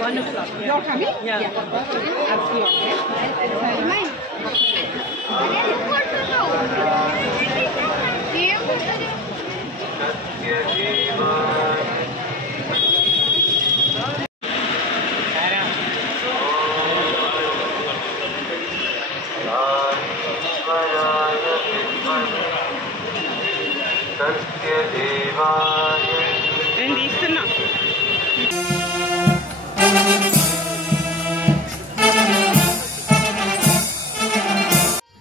1 o'clock. Yeah. You're coming? Yeah. Absolutely. Mine. నేను తీస్తున్నా.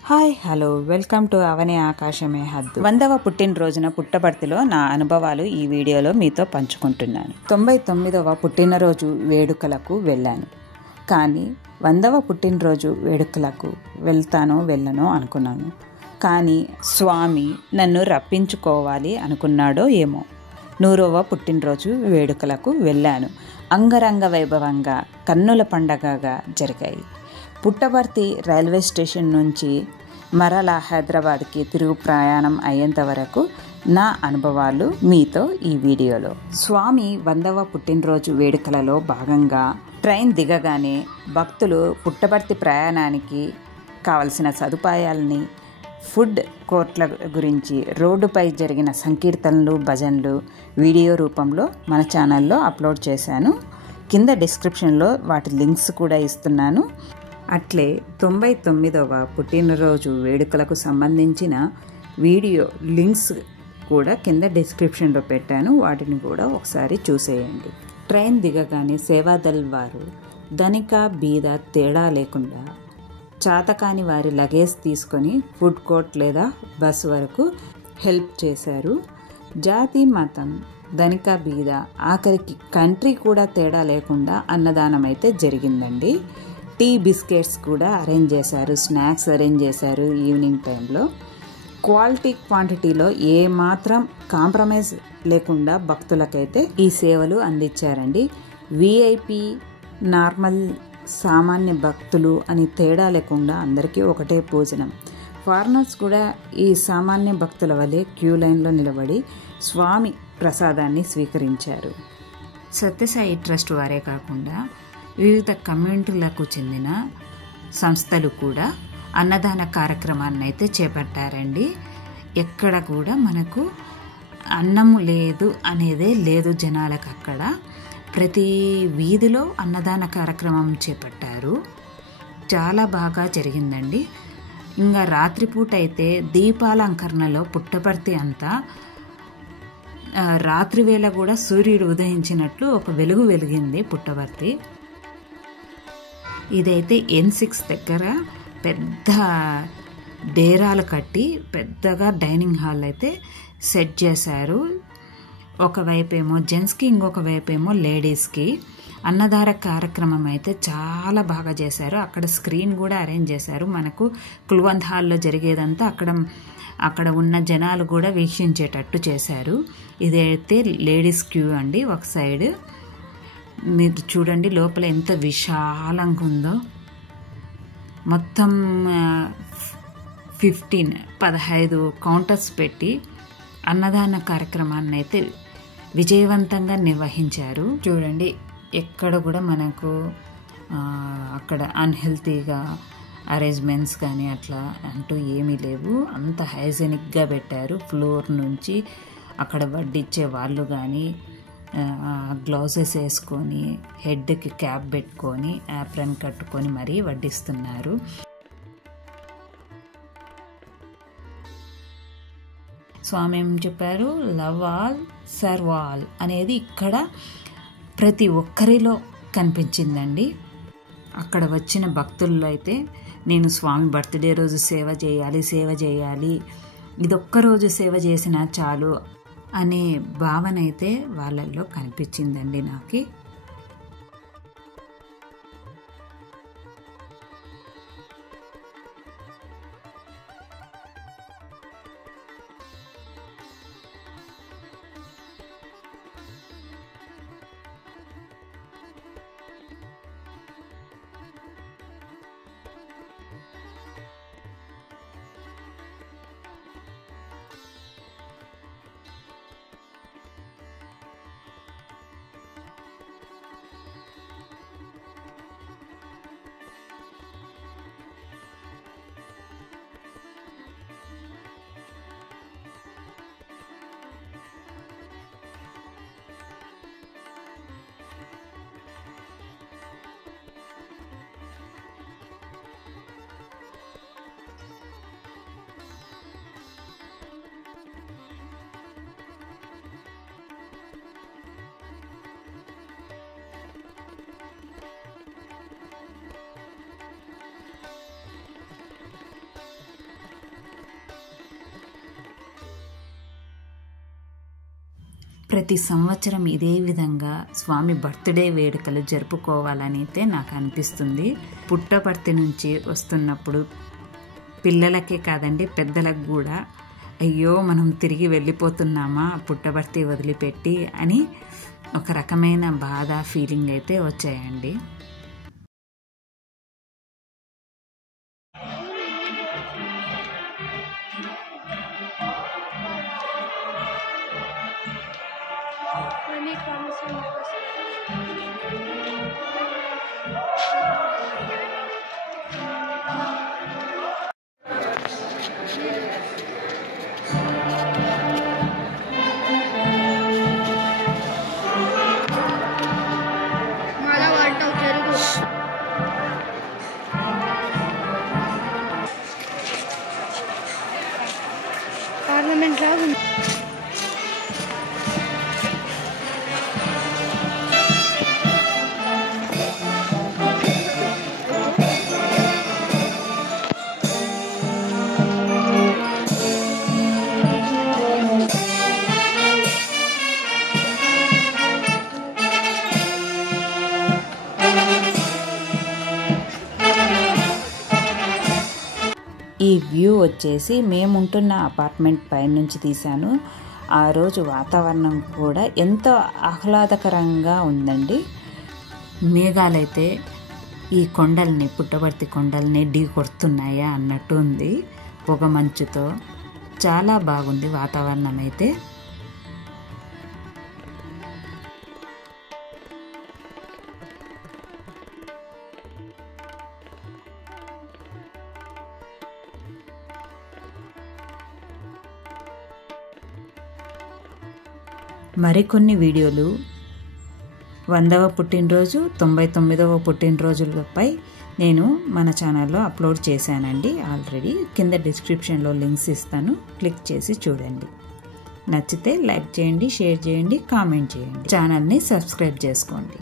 Hi hello welcome to అవని ఆకాశమే హద్దు. 100వ పుట్టినరోజున పుట్టపర్తిలో నా అనుభవాలు ఈ వీడియోలో మీతో పంచుకుంటున్నాను. 99వ పుట్టినరోజు వేడుకలకు వెళ్ళాను, కానీ 100వ పుట్టినరోజు వేడుకలకు వెళ్ళనో అనుకున్నాను. కానీ స్వామి నన్ను రప్పించుకోవాలి అనుకున్నాడో ఏమో. 100వ పుట్టినరోజు వేడుకలకు వెళ్ళాను. అంగరంగ వైభవంగా కన్నుల పండగగా జరిగాయి. పుట్టపర్తి రైల్వే స్టేషన్ నుంచి మరలా హైదరాబాద్కి తిరుగు ప్రయాణం అయ్యేంత వరకు నా అనుభవాలు మీతో ఈ వీడియోలో. స్వామి 100వ పుట్టినరోజు వేడుకలలో భాగంగా ట్రైన్ దిగగానే భక్తులు పుట్టపర్తి ప్రయాణానికి కావలసిన సదుపాయాలని, ఫుడ్ కోర్ట్ల గురించి, రోడ్డుపై జరిగిన సంకీర్తనలు, భజనలు వీడియో రూపంలో మన ఛానల్లో అప్లోడ్ చేశాను. కింద డిస్క్రిప్షన్లో వాటి లింక్స్ కూడా ఇస్తున్నాను. అట్లే 99వ పుట్టినరోజు వేడుకలకు సంబంధించిన వీడియో లింక్స్ కూడా కింద డిస్క్రిప్షన్లో పెట్టాను. వాటిని కూడా ఒకసారి చూసేయండి. ట్రైన్ దిగగానే సేవాదల్ వారు ధనిక బీద తేడా లేకుండా చాతకాని వారి లగేజ్ తీసుకొని ఫుడ్ కోర్ట్ లేదా బస్ వరకు హెల్ప్ చేశారు. జాతి, మతం, ధనిక బీద, ఆఖరికి కంట్రీ కూడా తేడా లేకుండా అన్నదానం అయితే జరిగిందండి. టీ, బిస్కెట్స్ కూడా అరేంజ్ చేశారు, స్నాక్స్ అరేంజ్ చేశారు. ఈవినింగ్ టైంలో క్వాలిటీ క్వాంటిటీలో ఏమాత్రం కాంప్రమైజ్ లేకుండా భక్తులకైతే ఈ సేవలు అందించారండి. విఐపి, నార్మల్, సామాన్య భక్తులు అని తేడా లేకుండా అందరికీ ఒకటే భోజనం. ఫారినర్స్ కూడా ఈ సామాన్య భక్తుల వలె క్యూ లైన్లో నిలబడి స్వామి ప్రసాదాన్ని స్వీకరించారు. సత్యసాయి ట్రస్ట్ వారే కాకుండా వివిధ కమ్యూనిటీలకు చెందిన సంస్థలు కూడా అన్నదాన కార్యక్రమాన్ని అయితే చేపట్టారండి. ఎక్కడ కూడా మనకు అన్నము లేదు అనేదే లేదు జనాలకు. అక్కడ ప్రతి వీధిలో అన్నదాన కార్యక్రమం చేపట్టారు. చాలా బాగా జరిగిందండి. ఇంకా రాత్రిపూట అయితే దీపాలంకరణలో పుట్టపర్తి అంతా రాత్రి వేళ కూడా సూర్యుడు ఉదయించినట్లు ఒక వెలుగు వెలిగింది పుట్టపర్తి. ఇదైతే N6 దగ్గర పెద్ద డేరాలు కట్టి పెద్దగా డైనింగ్ హాల్ అయితే సెట్ చేశారు. ఒకవైపు ఏమో జెంట్స్కి, ఇంకొక వైపు ఏమో లేడీస్కి అన్నదాన కార్యక్రమం అయితే చాలా బాగా చేశారు. అక్కడ స్క్రీన్ కూడా అరేంజ్ చేశారు. మనకు కుల్వంత్ హాల్లో జరిగేదంతా అక్కడ ఉన్న జనాలు కూడా వీక్షించేటట్టు చేశారు. ఇదైతే లేడీస్ క్యూ అండి. ఒక సైడ్ మీరు చూడండి లోపల ఎంత విశాలంగా ఉందో. మొత్తం 15 కౌంటర్స్ పెట్టి అన్నదాన కార్యక్రమాన్ని అయితే విజయవంతంగా నిర్వహించారు. చూడండి ఎక్కడ కూడా మనకు అక్కడ అన్హెల్తీగా అరేంజ్మెంట్స్ కానీ అట్లా అంటూ ఏమీ లేవు. అంత హైజెనిక్గా పెట్టారు. ఫ్లోర్ నుంచి అక్కడ వడ్డిచ్చే వాళ్ళు కానీ గ్లౌజెస్ వేసుకొని, హెడ్కి క్యాప్ పెట్టుకొని, యాప్రన్ కట్టుకొని మరీ వడ్డిస్తున్నారు. స్వామి ఏం చెప్పారు? లవ్ ఆల్ సర్వ్ ఆల్ అనేది ఇక్కడ ప్రతి ఒక్కరిలో కనిపించిందండి. అక్కడ వచ్చిన భక్తుల్లో అయితే నేను స్వామి బర్త్డే రోజు సేవ చేయాలి, ఇదొక్కరోజు సేవ చేసినా చాలు అనే భావన అయితే వాళ్ళల్లో కనిపించిందండి నాకు. ప్రతి సంవత్సరం ఇదే విధంగా స్వామి బర్త్డే వేడుకలు జరుపుకోవాలని అయితే నాకు అనిపిస్తుంది. పుట్టపర్తి నుంచి వస్తున్నప్పుడు పిల్లలకే కాదండి, పెద్దలకు కూడా అయ్యో మనం తిరిగి వెళ్ళిపోతున్నామా పుట్టపర్తి వదిలిపెట్టి అని ఒక రకమైన బాధ ఫీలింగ్ అయితే వచ్చాయండి. పార్లమెంట్ లాగా ఈ వ్యూ వచ్చేసి మేముంటున్న అపార్ట్మెంట్ పై నుంచి తీశాను. ఆ రోజు వాతావరణం కూడా ఎంతో ఆహ్లాదకరంగా ఉందండి. మేఘాలైతే ఈ కొండల్ని, పుట్టపర్తి కొండల్ని ఢీ కొడుతున్నాయా అన్నట్టు ఉంది పొగ మంచుతో. చాలా బాగుంది వాతావరణం అయితే. మరికొన్ని వీడియోలు 100వ పుట్టినరోజు, 99వ పుట్టినరోజులపై నేను మన ఛానల్లో అప్లోడ్ చేశానండి ఆల్రెడీ. కింద డిస్క్రిప్షన్లో లింక్స్ ఇస్తాను, క్లిక్ చేసి చూడండి. నచ్చితే లైక్ చేయండి, షేర్ చేయండి, కామెంట్ చేయండి, ఛానల్ని సబ్స్క్రైబ్ చేసుకోండి.